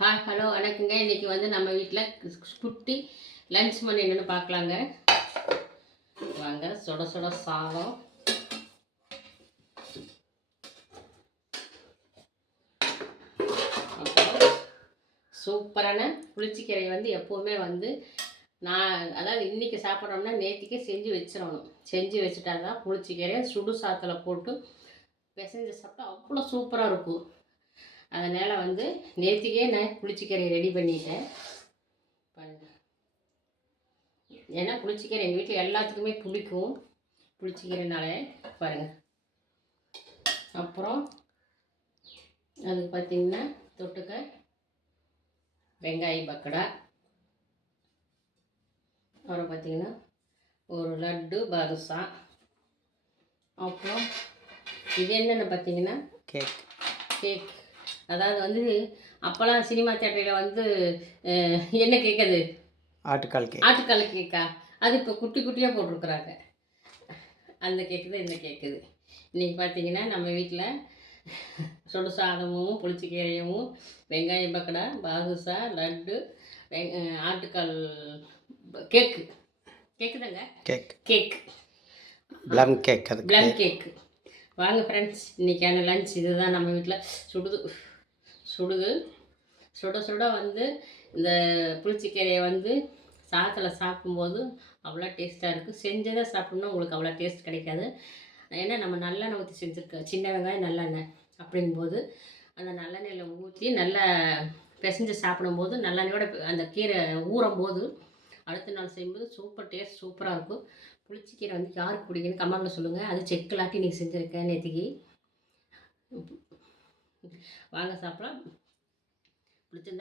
Hello வணக்கங்க. இன்றைக்கி வந்து நம்ம வீட்டில் குட்டி லன்ச் மணி என்னென்னு பார்க்கலாங்க. வாங்க. சுட சுட சாதம், அப்புறம் சூப்பரான புளிச்சிக்கீரை வந்து எப்போவுமே வந்து அதாவது இன்றைக்கி சாப்பிட்றோம்னா நேற்றுக்கே செஞ்சு வச்சிடணும். செஞ்சு வச்சுட்டா தான் புளிச்சிக்கீரையை சுடு சாத்தில் போட்டு பிசைஞ்சு சாப்பிட்டா அவ்வளோ சூப்பராக இருக்கும். அதனால் வந்து நேற்றுக்கே நான் புளிச்சிக்கீரை ரெடி பண்ணிட்டேன் பாருங்கள். ஏன்னா புளிச்சிக்கீரை எங்கள் வீட்டில் எல்லாத்துக்குமே பிடிக்கும். புளிச்சிக்கீரைனாலே பாருங்கள். அப்புறம் அதுக்கு பார்த்திங்கன்னா தொட்டுக்க வெங்காய பக்கடா, அப்புறம் பார்த்திங்கன்னா ஒரு லட்டு பாதுஷா, அப்புறம் இது என்னென்னு பார்த்திங்கன்னா கேக். அதாவது வந்து அப்போல்லாம் சினிமா தேட்டரில் வந்து என்ன கேட்குது, ஆட்டுக்கால் கேக்கா. அது இப்போ குட்டி குட்டியாக போட்டிருக்குறாங்க. அந்த கேக்கு தான் இந்த கேட்குது. இன்றைக்கி பார்த்திங்கன்னா நம்ம வீட்டில் சுடு சாதமும் புளிச்சிக்கீரையும் வெங்காய பக்கடா, பாதுஷா, லட்டு, ஆட்டுக்கால் கேக்குதாங்க. Cake plum cake. வாங்க ஃப்ரெண்ட்ஸ், இன்றைக்கான லன்ச் இது தான். நம்ம வீட்டில் சுட சுட வந்து இந்த புளிச்சிக்கீரையை வந்து சாதத்தில் சாப்பிடும்போது அவ்வளோ டேஸ்ட்டாக இருக்குது. செஞ்சதை சாப்பிட்டோம்னா உங்களுக்கு அவ்வளோ டேஸ்ட் கிடைக்காது. ஏன்னா நம்ம நல்லெண்ணெய் ஊற்றி செஞ்சுருக்கோம், சின்ன வெங்காயம் நல்லெண்ணெய். அப்படிங்கும்போது அந்த நல்லெண்ணெயில் ஊற்றி நல்லா பிசைஞ்சு சாப்பிடும்போது நல்லெண்ணெயோட அந்த கீரை ஊறும்போது அடுத்த நாள் செய்யும்போது சூப்பராக இருக்கும். புளிச்சிக்கீரை வந்து யாருக்கு பிடிக்குன்னு கமெண்ட்டில் சொல்லுங்கள். அது செக்குலாட்டி நீங்கள் செஞ்சுருக்கேன் நேற்றுக்கு. வாங்க சாப்பிடலாம். பிடிச்சிருந்தா